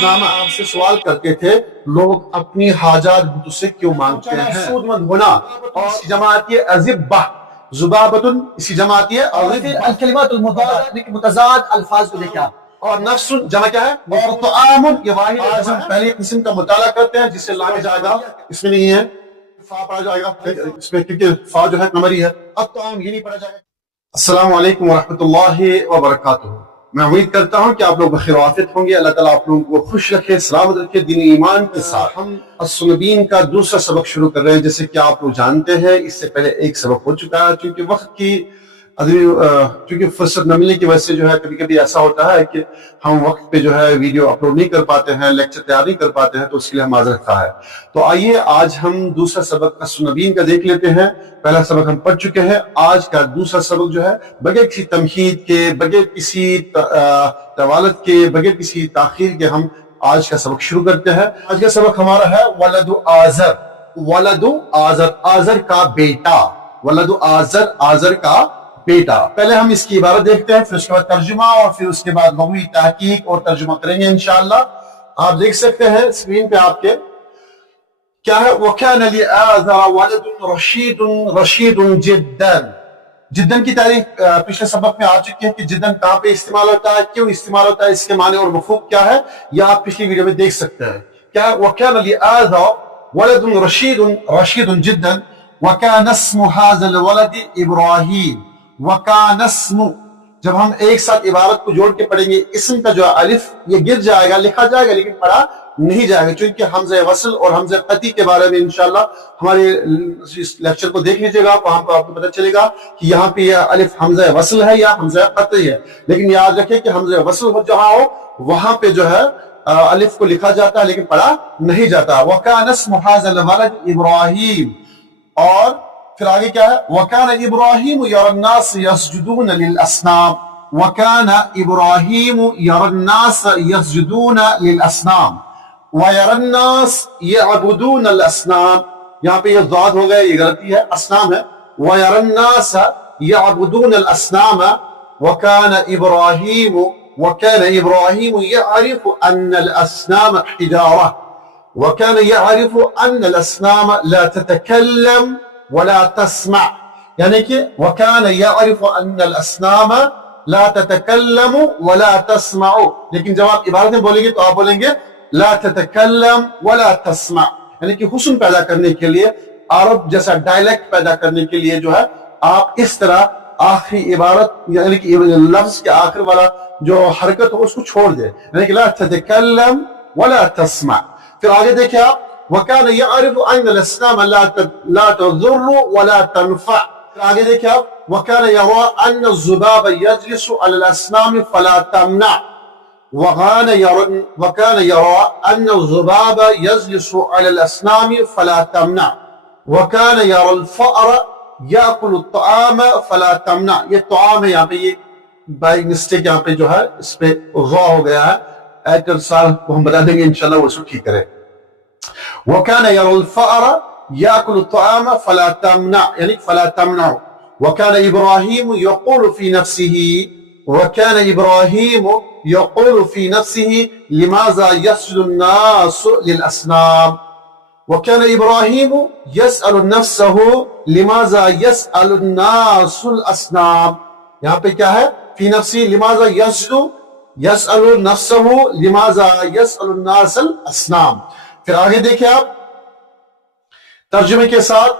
اسلام آپ سے سوال کرتے تھے لوگ اپنی حاجات تجھ سے کیوں مانگتے ہیں؟ سود مند ہونا اور اسی جماعت یہ ازبہ زبابتن اسی جماعت یہ الکلمات المضاد متضاد الفاظ کو دیکھا اور نفس جمع کیا ہے اور طعام یہ واحد ہے۔ آج ہم پہلی قسم کا مطالعہ کرتے ہیں جس سے لام جائے گا، اس میں نہیں ہے فا پڑھا جائے گا اس میں، کیونکہ فا جو ہے نمبری ہے، الطعام یہ نہیں پڑھا جائے گا۔ السلام علیکم ورحمۃ اللہ وبرکاتہ۔ میں امید کرتا ہوں کہ آپ لوگ بخیر و عافیت ہوں گے۔ اللہ تعالیٰ آپ لوگوں کو خوش رکھے، سلامت رکھے، دین ایمان کے ساتھ۔ ہم السنبین کا دوسرا سبق شروع کر رہے ہیں، جیسے کہ آپ لوگ جانتے ہیں اس سے پہلے ایک سبق ہو چکا ہے، چونکہ وقت کی چونکہ فرصت نہ ملنے کی وجہ سے جو ہے کبھی کبھی ایسا ہوتا ہے کہ ہم وقت پہ جو ہے ویڈیو اپلوڈ نہیں کر پاتے ہیں، لیکچر تیار نہیں کر پاتے ہیں، تو اس کے لیے ہم معذرت خواہ ہے۔ تو آئیے آج ہم دوسرا سبق السنبین کا دیکھ لیتے ہیں۔ پہلا سبق ہم پڑھ چکے ہیں، آج کا دوسرا سبق جو ہے بغیر کسی تمہید کے، بغیر کسی طوالت کے، بغیر کسی تاخیر کے ہم آج کا سبق شروع کرتے ہیں۔ آج کا سبق ہمارا ہے ولد آزر، ولد آزر، آزر کا بیٹا، ولد آزر، آزر کا بیٹا۔ پہلے ہم اس کی عبارت دیکھتے ہیں، پھر اس کے بعد ترجمہ، اور پھر اس کے بعد لغوی تحقیق اور ترجمہ کریں گے انشاءاللہ۔ آپ دیکھ سکتے ہیں اسکرین پہ آپ کے کیا ہے، وَكَانَ لِآزَرَ وَلَدٌ رَشِيدٌ رَشِيدٌ جِدًّا۔ جدن کی تعریف پچھلے سبق میں آ چکی ہے کہ جدن کہاں پہ استعمال ہوتا ہے، کیوں استعمال ہوتا ہے، اس کے معنی اور مفہوم کیا ہے، یہ آپ پچھلی ویڈیو میں دیکھ سکتے ہیں۔ کیا ہے وَكَانَ لِآزَرَ وَلَدٌ رَشِيدٌ رَشِيدٌ جِدًّا وَكَانَ اسْمُ هَذَا الْوَلَدِ إِبْرَاهِيمَ۔ وَكَانَ اسْمُ، جب ہم ایک ساتھ عبارت کو جوڑ کے پڑھیں گے، اسم کا جو الف یہ گر جائے گا، لکھا جائے گا لیکن پڑھا نہیں جائے گا، چونکہ حمزہ وصل اور حمزہ قطعی کے بارے میں انشاءاللہ ہمارے اس لیکچر کو دیکھ لیجیے گا، وہاں پہ آپ کو پتہ چلے گا کہ یہاں پہ یہ الف حمزہ وصل ہے یا حمزہ قطعی ہے۔ لیکن یاد رکھیں کہ حمزہ وصل جہاں ہو وہاں پہ جو ہے الف کو لکھا جاتا ہے لیکن پڑھا نہیں جاتا۔ وَكَانَ اسْمُ هَذَا الْوَلَدِ إِبْرَاهِيمَ، اور پھر آگے کیا ہے، وَكَانَ إِبْرَاهِيمُ يَرَى النَّاسَ يَسْجُدُونَ لِلْأَصْنَامِ، وَكَانَ إِبْرَاهِيمُ يَرَى النَّاسَ يَسْجُدُونَ لِلْأَصْنَامِ، وَيَرَى النَّاسَ يَعْبُدُونَ الْأَصْنَامِ، یہاں پہ یہ ضاد ہو گئے، یہ غلطی ہے، اصنام ہے، وَيَرَى النَّاسَ يَعْبُدُونَ الْأَصْنَامَ وَكَانَ إِبْرَاهِيمُ يَعْرِفُ أَنَّ الْأَصْنَامَ حِجَارَةٌ وَكَانَ يَعْرِفُ أَنَّ الْأَصْنَامَ لَا تَتَكَلَّمُ وَلَا تَسْمَعُ، یعنی کہ وَكَانَ يَعْرِفُ أَنَّ الْأَصْنَامَ لَا تَتَكَلَّمُ وَلَا تَسْمَعُ، لیکن جب آپ عبارت میں بولیں گے تو آپ بولیں گے لَا تَتَكَلَّمُ وَلَا تَسْمَعُ، یعنی کہ حسن پیدا کرنے کے لیے، عرب جیسا ڈائلیکٹ پیدا کرنے کے لیے جو ہے آپ اس طرح آخری عبارت یعنی کہ لفظ کے آخر والا جو حرکت ہو اس کو چھوڑ دے، یعنی کہ لَا تَتَكَلَّمُ وَلَا تَسْمَعُ۔ پھر آگے دیکھیں آپ، وَكَانَ يَعْرِفُ أَنَّ الْأَصْنَامَ لَا تَضُرُّ وَلَا تَنْفَعُ، پھر آگے دیکھیں آپ، وَكَانَ يَرَى أَنَّ الذُّبَابَ يَجْلِسُ عَلَى الْأَصْنَامِ فَلَا تَمْنَعُ، وَكَانَ يَرَى أَنَّ الذُّبَابَ يَجْلِسُ عَلَى الْأَصْنَامِ فَلَا تَمْنَعُ، وَكَانَ يَرَى الْفَأْرَ يَأْكُلُ الطَّعَامَ فَلَا تَمْنَعُ۔ یہ طعام ہے، یہاں پہ یہ بائی مسٹیک یہاں پہ جو ہے اس پہ غا ہو گیا ہے، ایڈیٹر صاحب کو ہم بتا دیں گے انشاءاللہ وہ اس کو ٹھیک کرے۔ وَكَانَ يَرَى الْفَأْرَ يَأْكُلُ الطَّعَامَ فَلَا تَمْنَعُ، یعنی فَلَا تَمْنَعُ۔ وَكَانَ إِبْرَاهِيمُ يَقُولُ فِي نَفْسِهِ، وَكَانَ إِبْرَاهِيمُ يَقُولُ فِي نَفْسِهِ لِمَاذَا يَسْجُدُ النَّاسُ لِلْأَصْنَامِ، وَكَانَ إِبْرَاهِيمُ يَسْأَلُ نَفْسَهُ لِمَاذَا يَسْأَلُ النَّاسُ الْأَصْنَامِ، یہاں پہ کیا ہے، فی نفسی لماذا یسأل نفسه لماذا یسأل الناس الأصنام۔ پھر آگے دیکھیں آپ ترجمے کے ساتھ،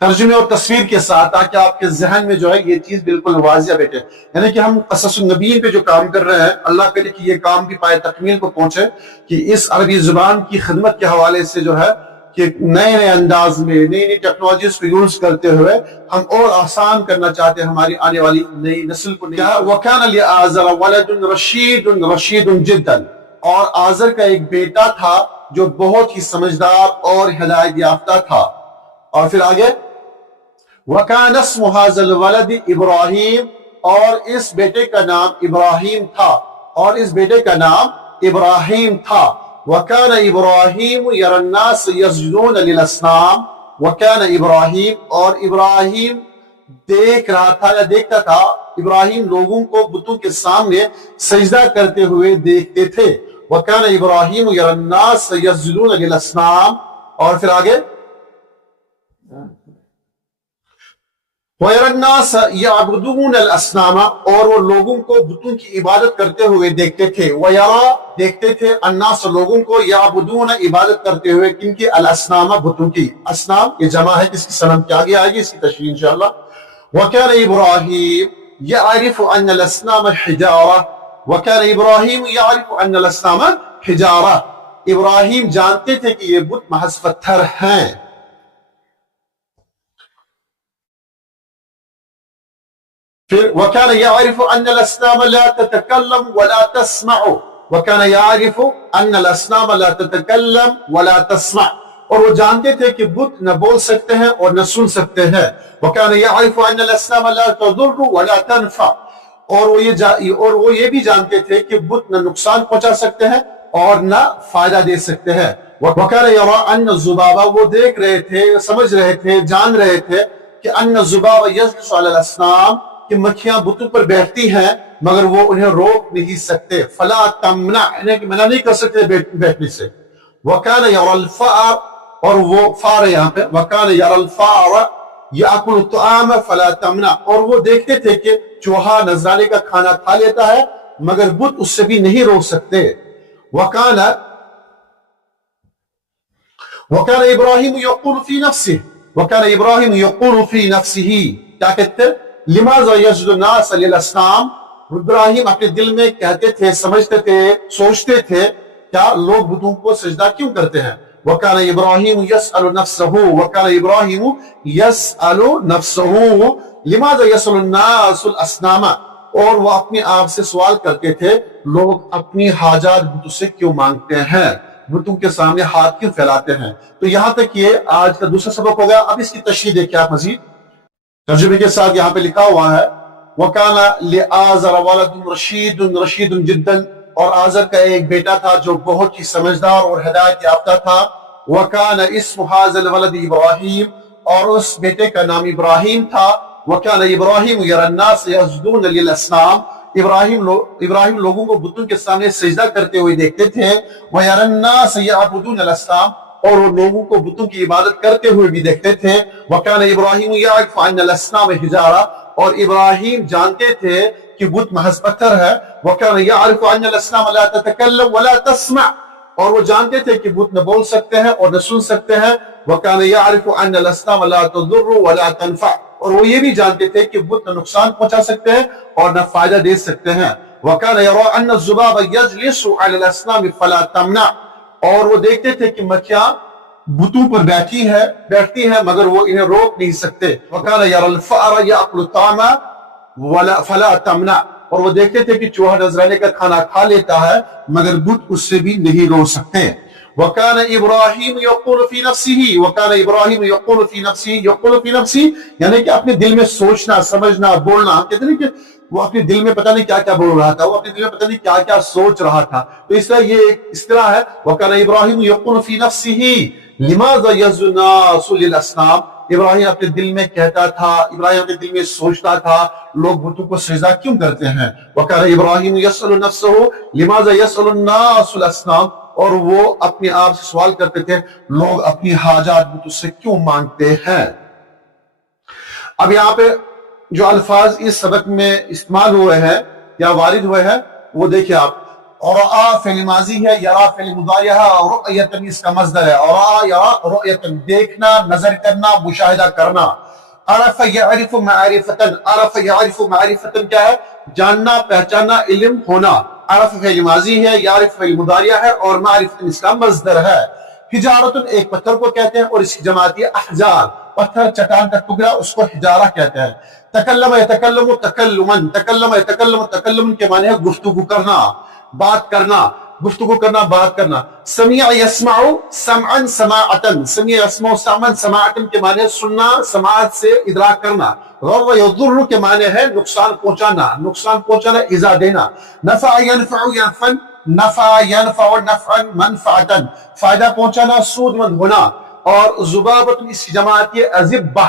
ترجمے اور تصویر کے ساتھ، تاکہ آپ کے ذہن میں جو ہے یہ چیز بالکل واضح بیٹھے، یعنی کہ ہم قصص النبیین پہ جو کام کر رہے ہیں، اللہ کرے کہ یہ کام بھی پائے تکمیل کو پہنچے، کہ اس عربی زبان کی خدمت کے حوالے سے جو ہے کہ نئے نئے انداز میں نئی نئی ٹیکنالوجیز کو یوز کرتے ہوئے ہم اور آسان کرنا چاہتے ہیں ہماری آنے والی نئی نسل کو۔ وَكَانَ لِآزَرَ وَلَدٌ رَشِيدٌ رَشِيدٌ جِدًّا، اور آزر کا ایک بیٹا تھا جو بہت ہی سمجھدار اور ہدایت یافتہ تھا۔ اور پھر آگے وَكَانَ اسْمُ هَذَا الْوَلَدِ إِبْرَاهِيمَ، اور اس بیٹے کا نام ابراہیم تھا، اور اس بیٹے کا نام ابراہیم تھا۔ وَكَانَ إِبْرَاهِيمُ يَرَى النَّاسَ يَسْجُدُونَ لِلْأَصْنَامِ، وَكَانَ إِبْرَاهِيمُ، اور ابراہیم دیکھ رہا تھا یا دیکھتا تھا ابراہیم لوگوں کو بتوں کے سامنے سجدہ کرتے ہوئے دیکھتے تھے وَكَانَ إِبْرَاهِيمُ يَرَى النَّاسَ يَسْجُدُونَ لِلْأَصْنَامِ اور پھر آگے وَيَرَى النَّاسَ يَعْبُدُونَ الْأَصْنَامَ اور وہ لوگوں کو بتوں کی عبادت کرتے ہوئے دیکھتے تھے وَيَرَى دیکھتے تھے النَّاسَ لوگوں کو يَعْبُدُونَ عبادت کرتے ہوئے کن کی الْأَصْنَامَ بتوں کی اسنام یہ جمع ہے کس کی صنم کے آگے آئے گی اس کی تشریح انشاءاللہ وَكَانَ إِبْرَاهِيمُ يَعْرِفُ أَنَّ الْأَصْنَامَ حِجَارَةٌ وَكَانَ إِبْرَاهِيمُ يَعْرِفُ أَنَّ الْأَصْنَامَ حِجَارَةٌ ابراہیم جانتے تھے کہ یہ بت محض پتھر ہیں پھر وَكَانَ يَعْرِفُ أَنَّ الْأَصْنَامَ لَا تَتَكَلَّمُ وَلَا تَسْمَعُ وَكَانَ يَعْرِفُ أَنَّ الْأَصْنَامَ لَا تَتَكَلَّمُ وَلَا تَسْمَعُ اور وہ جانتے تھے کہ بت نہ بول سکتے ہیں اور نہ سن سکتے ہیں وَكَانَ يَعْرِفُ أَنَّ الْأَصْنَامَ لَا تَضُرُّ وَلَا تَنْفَعُ اور وہ یہ بھی جانتے تھے کہ بت نہ نقصان پہنچا سکتے ہیں اور نہ فائدہ دے سکتے ہیں وَكَانَ يَرَى أَنَّ الذُّبَابَ وہ دیکھ رہے تھے سمجھ رہے تھے جان رہے تھے کہ أَنَّ الذُّبَابَ يَجْلِسُ عَلَى الْأَصْنَامِ کہ مکھیاں بتوں پر بیٹھتی ہیں مگر وہ انہیں روک نہیں سکتے فلا تمنع انہیں منع نہیں کر سکتے بیٹھنے سے وَكَانَ يَرَى الْفَأَرَ اور وہ فار یہاں پہ وَكَانَ يَرَى الْفَأَرَ يَأْكُلُ الطَّعَامَ فَلَا تَمْنَعْ اور وہ دیکھتے تھے کہ چوہا نذرانے کا کھانا کھا لیتا ہے مگر بت اس سے بھی نہیں روک سکتے وَكَانَ إِبْرَاهِيمُ يَقُولُ فِي نَفْسِهِ وَكَانَ إِبْرَاهِيمُ يَقُولُ فِي نَفْسِهِ کیا کہتے ہیں لماذا يسجد الناس للأصنام ابراہیم اپنے دل میں کہتے تھے سمجھتے تھے سوچتے تھے کیا لوگ بتوں کو سجدہ کیوں کرتے ہیں وَكَانَ إِبْرَاهِيمُ يَسْأَلُ نَفْسَهُ وَكَانَ إِبْرَاهِيمُ يَسْأَلُ نَفْسَهُ لماذا يَسْأَلُ النَّاسُ الْأَصْنَامَ اور وہ اپنے آپ سے سوال کرتے تھے لوگ اپنی حاجات بتوں سے کیوں مانگتے ہیں بتوں کے سامنے ہاتھ کیوں پھیلاتے ہیں تو یہاں تک یہ آج کا دوسرا سبق ہو گیا اب اس کی تشریح دیکھیں آپ مزید ترجمے کے ساتھ یہاں پہ لکھا ہوا ہے وَكَانَ لِآزَرَ وَلَدٌ رَشِيدٌ جِدًّا اور آزر کا ایک بیٹا تھا جو بہت ہی سمجھدار اور ہدایت یافتہ تھا وَكَانَ اسْمُ هَذَا الْوَلَدِ إِبْرَاهِيمُ اور اس بیٹے کا نام ابراہیم تھا وَكَانَ إِبْرَاهِيمُ يَرَى النَّاسَ يَسْجُدُونَ لِلْأَصْنَامِ ابراہیم لوگوں کے سامنے سجدہ کرتے ہوئے دیکھتے تھے وَيَرَى النَّاسَ يَعْبُدُونَ الْأَصْنَامَ اور وہ لوگوں کو بتوں کی عبادت کرتے ہوئے بھی دیکھتے تھے وَكَانَ إِبْرَاهِيمُ يَعْرِفُ أَنَّ الْأَصْنَامَ حِجَارَةٌ اور ابراہیم جانتے تھے کہ بت محض پتھر ہے وَكَانَ يَعْرِفُ أَنَّ الْأَصْنَامَ لَا تَتَكَلَّمُ وَلَا تَسْمَعُ اور وہ جانتے تھے کہ بت نہ بول سکتے ہیں اور نہ سن سکتے ہیں وَكَانَ يَعْرِفُ أَنَّ الْأَصْنَامَ لَا تَضُرُّ وَلَا تَنْفَعُ اور وہ یہ بھی جانتے تھے کہ بت نہ نقصان پہنچا سکتے ہیں اور نہ فائدہ دے سکتے ہیں وَكَانَ يَرَى أَنَّ الذُّبَابَ يَجْلِسُ عَلَى الْأَصْنَامِ فَلَا تَمْنَعْ اور وہ دیکھتے تھے کہ مکھیاں بتوں پر بیٹھتی ہیں مگر وہ انہیں روک نہیں سکتے وَكَانَ يَرَى الْفَأَرَ يَأْكُلُ الطَّعَامَ فَلَا تَمْنَعْ اور وہ دیکھتے تھے کہ چوہا نذرانے کا کھانا کھا لیتا ہے مگر بت اس سے بھی نہیں روک سکتے وَكَانَ إِبْرَاهِيمُ يَقُولُ فِي نَفْسِهِ وَكَانَ إِبْرَاهِيمُ يَقُولُ فِي نَفْسِهِ یعنی کہ اپنے دل میں سوچنا سمجھنا بولنا ہم کہتے ہیں کہ وہ اپنے دل میں پتہ نہیں کیا کیا بول رہا تھا وہ اپنے دل میں پتہ نہیں کیا کیا سوچ رہا تھا تو اس طرح یہ ایک اصطلاح ہے وَكَانَ إِبْرَاهِيمُ يَقُولُ فِي نَفْسِهِ لِمَاذَا يَسْجُدُ النَّاسُ لِلْأَصْنَامِ ابراہیم اپنے دل میں کہتا تھا ابراہیم اپنے دل میں سوچتا تھا لوگ بتوں کو سجدہ کیوں کرتے ہیں وَكَانَ إِبْرَاهِيمُ يَسْأَلُ نَفْسَهُ لِمَاذَا يَسْأَلُ النَّاسُ الْأَصْنَامَ اور وہ اپنے آپ سے سوال کرتے تھے لوگ اپنی حاجات بتوں سے کیوں مانگتے ہیں اب یہاں پہ جو الفاظ اس سبق میں استعمال ہوئے ہیں یا وارد ہوئے ہیں وہ دیکھیں آپ رآ فعل ماضی ہے یرا فعل مضارع ہے اور رؤیتن اس کا مصدر ہے رآ یرا رؤیتن دیکھنا نظر کرنا مشاہدہ کرنا عرف یعرف معرفتن عرف یعرف معرفتن کیا ہے جاننا پہچاننا علم ہونا عرف فعل ماضی ہے یعرف فعل مضارع ہے اور معرفتن اس کا مصدر ہے حجارتن ایک پتھر کو کہتے ہیں اور اس کی جماعت ہے احجار پتھر چٹان کا ٹکڑا اس کو حجارہ کہتے ہیں تکلم یتکلم تکلما تکلم یتکلم تکلم کے معنی ہے گفتگو کرنا بات کرنا گفتگو کرنا بات کرنا سمع یسمع سمعا سماعتا سمع یسمع سمعا سماعتا کے معنی ہے سننا سماعت سے ادراک کرنا غر یضر کے معنی ہے نقصان پہنچانا ایذا دینا نفع ینفع ینفعا نفع ینفع نفعا منفعتا فائدہ پہنچانا سود مند ہونا اور ذبابۃ اس کی جماعت یہ ازبہ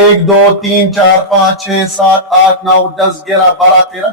1 2 3 4 5 6 7 8 9 10 11 12 13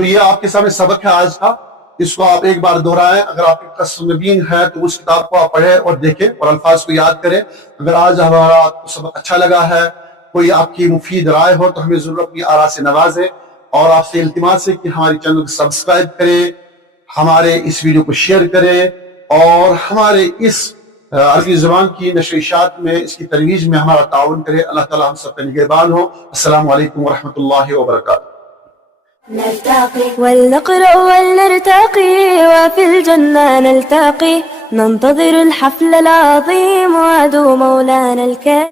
تو یہ آپ کے سامنے سبق ہے آج کا، اس کو آپ ایک بار دہرائیں. اگر آپ کی قصد نبین ہے تو اس کتاب کو آپ پڑھیں اور دیکھیں اور الفاظ کو یاد کریں. اگر آج ہمارا آپ کو سبق اچھا لگا ہے، کوئی آپ کی مفید رائے ہو تو ہمیں ضرور اپنی آراء سے نوازیں، اور آپ سے التماس ہے کہ ہماری چینل کو سبسکرائب کریں، ہمارے اس ویڈیو کو شیئر کریں، اور ہمارے اس عربی زبان کی نشر و اشاعت میں، اس کی ترویج میں ہمارا تعاون کرے. اللہ تعالی ہم سب کا نگہبان ہو. السلام علیکم ورحمۃ اللہ وبرکاتہ. نلتقي ولنقرأ ولنرتقي وفي الجنة نلتقي ننتظر الحفل العظيم وعدو مولانا الكريم.